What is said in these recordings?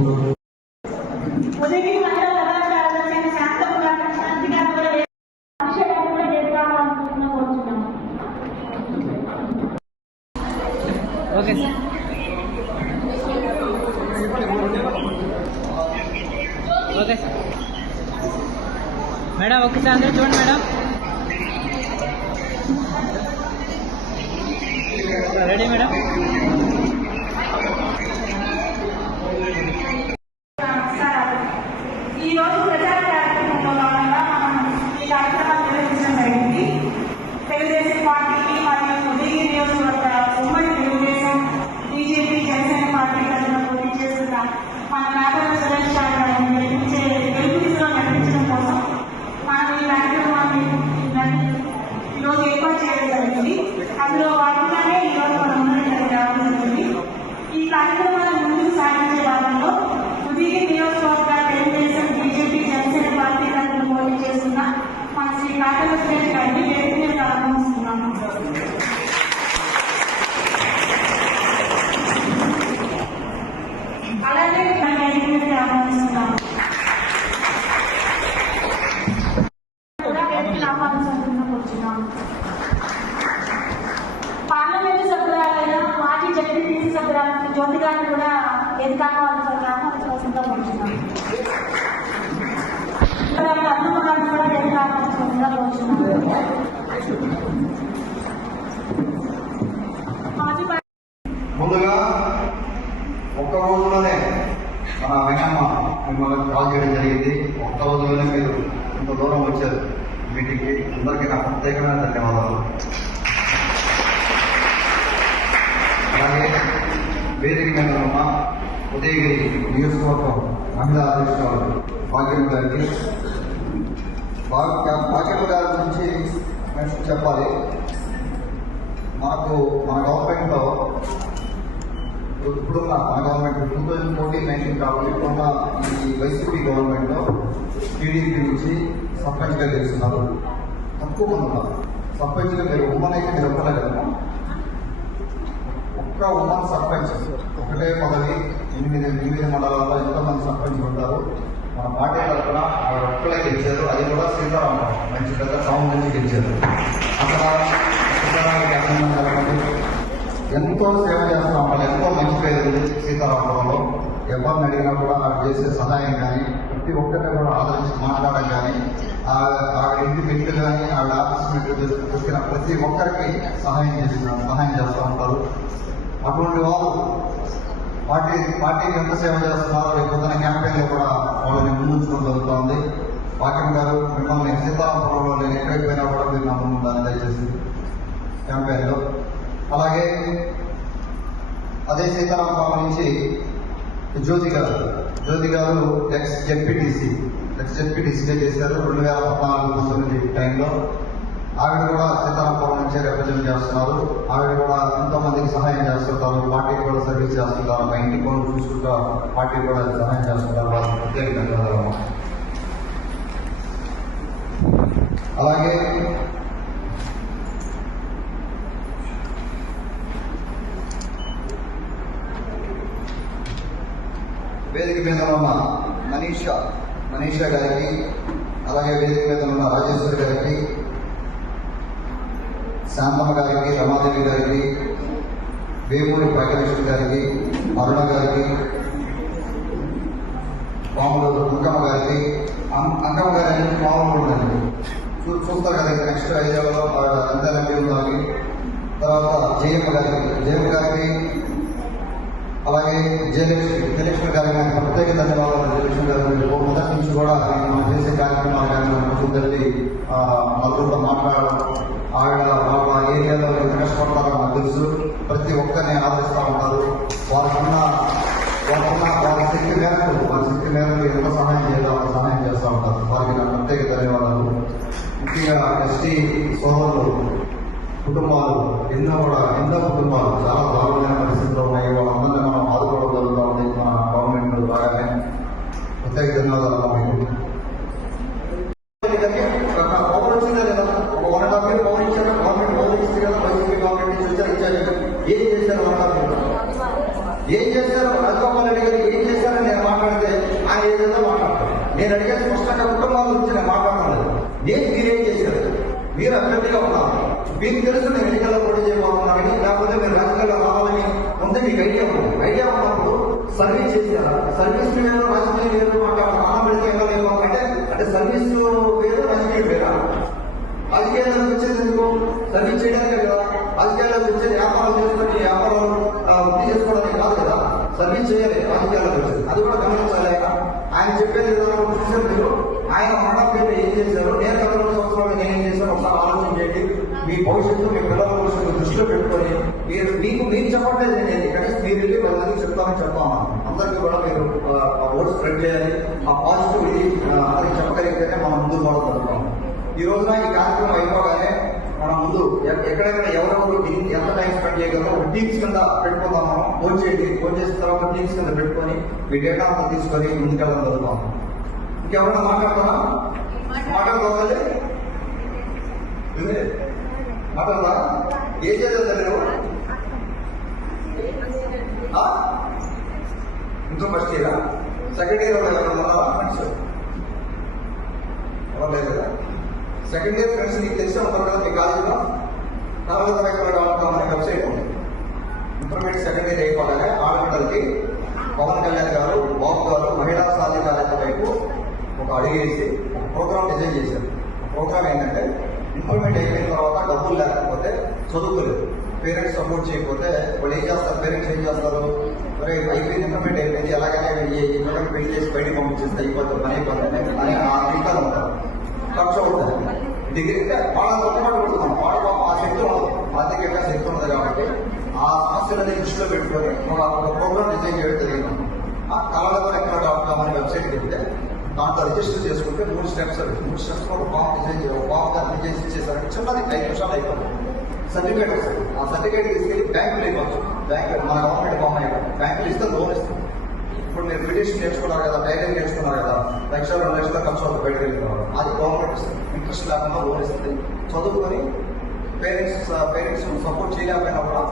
Okay sir. Okay sir. Madam ఒకసారి అందరూ చూడండి మేడం. Ready madam. ఈరోజు ప్రచార కార్యక్రమంలో భాగంగా మనం ఈ కార్యక్రమాన్ని నిర్వహించడం జరిగింది. తెలుగుదేశం పార్టీకి మరియు ఉదయగిరి నియోజకవర్గ ఉమ్మడి తెలుగుదేశం, బీజేపీ, జనసేన పార్టీ తరఫున పోటీ చేస్తున్న మన నాగర సురేష్ గారిని గెలుపులో నడిపించడం కోసం మనం ఈ కార్యక్రమాన్ని ఈరోజు ఏర్పాటు చేయడం జరిగింది. అందులో భాగంగానే ఈరోజు మనం ముందుకు రావడం జరిగింది. ఈ కార్యక్రమాన్ని ముందుకు సాగించే భాగంలో ఉదయగిరి నియోజకవర్గ తెలుగుదేశం, బీజేపీ, జనసేన పార్టీ తరఫున పోటీ చేస్తున్న మన శ్రీ నాగర సురేష్ గారిని వేదిక ప్రారంభిస్తున్నాము. అలాగే ఆహ్వానిస్తున్నాము. కూడా వేదికను ఆహ్వానిస్తున్నాము. పార్లమెంటు సభ్యురాలైన మాజీ జడ్పీటీసీ సభ్యురాలు జ్యోతి గారిని కూడా వేదిక ఆహ్వానించవలసిందిగా కోరుచున్నాము. అన్నమ్మ గారిని కూడా వేదిక ఆహ్వానించవలసిందిగా కోరుచున్నాము. ముందుగా ఒక్క రోజులోనే మన వెంకమ్మ మిమ్మల్ని కాల్ చేయడం జరిగింది. ఒక్క రోజులోనే మీరు ఇంత దూరం వచ్చారు మీటింగ్కి. అందరికీ నా ప్రత్యేకమైన ధన్యవాదాలు. అలాగే వేదిక మీద ఉన్న ఉదయగిరి నియోజకవర్గం మహిళా అధ్యక్షురాలు భాగ్యం గారికి, భాగ్యం గారి గురించి చెప్పాలి. మనకు మన గవర్నమెంట్లో ఇప్పుడున్న మన గవర్నమెంట్ 2014-19 కాబట్టి ఇప్పుడున్న ఈ వైసీపీ గవర్నమెంట్లో టీడీపీ నుంచి సర్పంచ్గా గెలుస్తున్నారు. తక్కువ మంది ఉన్నారు సర్పంచ్గా. మీరు ఉమ్మన్ అయితే మీరు ఒక్కలే కదా, ఒక్క ఉమ్మన్ సర్పంచ్ ఒకటే పదవి. 8 మండలాల్లో ఎంతోమంది సర్పంచ్లు ఉంటారు. మన పార్టీ తరఫున వారు ఒక్కలే గెలిచారు. అది కూడా సీతారామరావు మంచి పెద్ద టౌన్ నుంచి గెలిచారు. అక్కడ ఎంతో సేవ చేస్తూ ఉంటారు. ఎంతో మంచి పేరు ఉంది సీతారామరావులో. ఎవరిని అడిగినా కూడా ఆవిడ చేసే సహాయం కానీ, ప్రతి ఒక్కరిని కూడా ఆదరించి మాట్లాడడం కానీ, ఆవిడ ఇంటి వ్యక్తులు కానీ, ఆవిడ ఆఫీస్ వ్యక్తులు వచ్చిన ప్రతి ఒక్కరికి సహాయం చేస్తూ ఉంటారు. అటువంటి వారు పార్టీకి ఎంత సేవ చేస్తున్నారో రేపు పొద్దున క్యాంపెయిన్లో కూడా వాళ్ళని ముందుంచడం జరుగుతోంది. భాగ్యం గారు మిమ్మల్ని సీతారామపురంలో నేను ఎక్కడికి పోయినా కూడా మీరు నా ముందుండాలని దయచేసి క్యాంపెయిన్లో. అలాగే అదే సీతారామపురం నుంచి జ్యోతి గారు ఎక్స్ జెడ్పీటీసీగా చేశారు 2014-19 టైంలో. ఆవిడ కూడా సీతారామపురం నుంచే రిప్రజెంట్ చేస్తున్నారు. ఆవిడ కూడా ఎంతో మందికి సహాయం చేస్తుంటారు. పార్టీకి కూడా సర్వీస్ చేస్తుంటారు. మా ఇంటి కూడా చూసుకుంటా పార్టీకి కూడా సహాయం చేస్తుంటారు. వాళ్ళకి ప్రత్యేక ధన్యవాదాలు. అలాగే వేదిక మీద ఉన్న మనీషా గారికి, అలాగే వేదిక మీద ఉన్న రాజేశ్వరి గారికి, శాంతమ్మ గారికి, రమాదేవి గారికి, వేమూరి భాగ్యలక్ష్మి గారికి, అరుణ గారికి, పాములు అంకమ్మ గారికి, అంకమ్మ గారి పాములు ఉండండి చూస్తారు కదా. నెక్స్ట్ 5 ఏళ్ళలో అంతేనండి ఉండాలి. తర్వాత జయమ్మ గారికి, అలాగే జయలక్ష్మి గారికి నాకు ప్రత్యేక ధన్యవాదాలు. జయలక్ష్మి గారు మొదటి నుంచి కూడా మనం చేసే కార్యక్రమాలు కానీ మనం ముందరి నలుగురితో మాట్లాడడం, ఆవిడ వాళ్ళ ఏరియాలో ఎంత కష్టపడతారో నాకు తెలుసు. ప్రతి ఒక్కరిని ఆదరిస్తూ ఉంటారు. వారి శక్తి మేరకు ఎంత సహాయం చేయాలో అంత సహాయం చేస్తూ ఉంటారు. వారికి నాకు ప్రత్యేక ధన్యవాదాలు. ముఖ్యంగా ఎస్టీ సోదరులు కుటుంబాలు ఎన్నో కుటుంబాలు చాలా దారుణమైన పరిస్థితుల్లో ఉన్నాయి. వాళ్ళందరినీ మనం ఆదుకోవడం జరుగుతూ ఉంది మన గవర్నమెంట్ బాగానే. ప్రత్యేక ధన్యవాదాలు. పవర్ వచ్చిందా లేదా? ఒక 1.5 year పవర్ ఇచ్చారు. గవర్నమెంట్ పవర్ ఇస్తుంది కదా. వైసీపీ గవర్నమెంట్ నుంచి ఇచ్చారు. ఏం చేశారు? ఏం చేశారు? రాజగోపాల్ రెడ్డి గారు ఏం చేశారని నేను మీకు తెలుసు నేను ఎన్నికల్లో పోటీ చేయబోతున్నానని, లేకపోతే మీరు రాజకీయాల్లో రావాలని ముందే మీకు ఐడియా ఉంది. ఐడియా ఉన్నప్పుడు సర్వీస్ చేశారా? సర్వీస్ వేరు, రాజకీయం వేరు అన్నం పెడితే ఎక్కలేదు అంటే సర్వీస్ వేరు, రాజకీయం వేరా? రాజకీయాలకు వచ్చేది ఎందుకు? సర్వీస్ చేయడానికే కదా. రాజకీయాలకు వచ్చేది వ్యాపారాలు చేసుకొని వ్యాపారాలు వృద్ధి చేసుకోవడానికి కాదు కదా. సర్వీస్ చేయాలి రాజకీయాలకు వచ్చేది. అది కూడా గమనించాలి. ఆయన చెప్పేది చూసారు మీరు. ఆయన మరణం పేరు ఏం చేశారు, నేను గత 2 సంవత్సరాలు నేను ఏం చేశాను ఒకసారి ఆలోచన చేయండి. మీ భవిష్యత్తు, మీ పిల్లల భవిష్యత్తు దృష్టిలో పెట్టుకొని మీరు చెప్పట్లేదు. నేను కనీసం మీరు వెళ్ళి వాళ్ళకి చెప్తాను. అందరికీ కూడా మీరు ఓట్స్ స్ప్రెడ్ చేయాలి. ఆ పాజిటివ్ ఇది అందరికి చెప్పగలిగితేనే మనం ముందుకు పోవడం. ఈ రోజున ఈ కార్యక్రమం అయిపోగానే మనం ముందు ఎక్కడెక్కడ ఎవరెవరు ఎంత టైం స్పెండ్ చేయగలరో టీమ్స్ కింద పెట్టుకుందాం. మనం ఫోన్ చేయండి. ఫోన్ చేసిన తర్వాత టీమ్స్ కింద పెట్టుకొని మీ డేటా అంతా తీసుకొని ముందుకెళ్ళడం జరుగుతాం. ఇంకెవరైనా మాట్లాడతారా? మాట్లాడుకోవాలి. మాట్లాడతా ఏం చేద్దాం మీరు? ఇంకో ఫస్ట్ ఇయరా? సెకండ్ ఇయర్ ఎవరు ఉన్నారా ఫ్రెండ్స్? ఎవరు లేదు కదా. సెకండ్ ఇయర్ ఫ్రెండ్స్ నీకు తెలిసే ఉంటారు కదా. మీ కాలేజీలో అనే వెబ్సైట్ ఉంది. ఇంటర్మీడియట్ సెకండ్ ఇయర్ అయిపోగానే ఆడపిల్లలకి పవన్ కళ్యాణ్ గారు, బాబు గారు మహిళా సాధికారత వైపు ఒక అడిగేసి ఒక ప్రోగ్రామ్ డిజైన్ చేశారు. ప్రోగ్రామ్ ఏంటంటే ఇంప్రూవ్మెంట్ అయిపోయిన తర్వాత డబ్బులు లేకపోతే చదువుకోలేదు, పేరెంట్స్ సపోర్ట్ చేయకపోతే వాళ్ళు ఏం చేస్తారు? పేరెంట్స్ ఏం చేస్తారు? మరి అయిపోయింది, ఇంప్రూవ్మెంట్ అయిపోయింది, ఎలాగైనా ఇంప్రూవ్మెంట్ పెళ్లి చేసి బయటకు పంపించేస్తే అయిపోతుంది, పని అయిపోతుంది అని ఆ రీకాలు ఉంటారు. ఖర్చు అవుతుంది. డిగ్రీ వాళ్ళ కొత్తమాట కొడుతున్నాం. వాళ్ళ ఆ శక్తి ఉండదు, ఆర్థికంగా శక్తి ఉండదు. కాబట్టి ఆ సమస్యలని దృష్టిలో పెట్టుకొని ఒక ప్రోగ్రామ్ డిజైన్ చేయడం జరిగింది. ఆ కళలతో.com అనే వెబ్సైట్కి వెళ్తే దాంట్లో రిజిస్టర్ చేసుకుంటే 3 స్టెప్స్ ఒక ఫామ్ డిజైన్ చేయాలి. ఫామ్ డిజైన్ ఇచ్చేసరికి చిన్నది 5 నిమిషాలు అయిపోతుంది. సర్టిఫికేట్ వస్తుంది. ఆ సర్టిఫికేట్ తీసుకెళ్ళి బ్యాంకులు ఇవ్వచ్చు. మన గవర్నమెంట్ ఫామ్ అయిపోతుంది. బ్యాంకులు ఇస్తే లోన్ ఇస్తుంది. ఇప్పుడు మీరు బ్రిటిష్ నేర్చుకున్నారు కదా, టైలరింగ్ నేర్చుకున్నారు కదా, 1,00,000 2 లక్షల ఖర్చు అవుతుంది బయటకు వెళ్ళిన అది గవర్నమెంట్ ఇస్తుంది. ఇంట్రెస్ట్ లేకుండా లోన్ ఇస్తుంది. చదువుకొని పేరెంట్స్ సపోర్ట్ చేయలేకపోయినా కూడా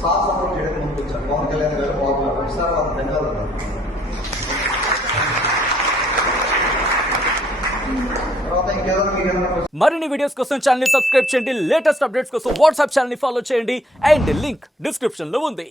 సార్ సపోర్ట్ చేయడానికి ముందుకు వచ్చారు. పవన్ కళ్యాణ్ గారు, బాబు గారు సార్ వాళ్ళు ధన్యవాదాలు. మరిన్ని వీడియోస్ కోసం ఛానల్ ని సబ్స్క్రైబ్ చేయండి. లేటెస్ట్ అప్డేట్స్ కోసం వాట్సాప్ ఛానల్ ని ఫాలో చేయండి. అండ్ లింక్ డిస్క్రిప్షన్ లో ఉంది.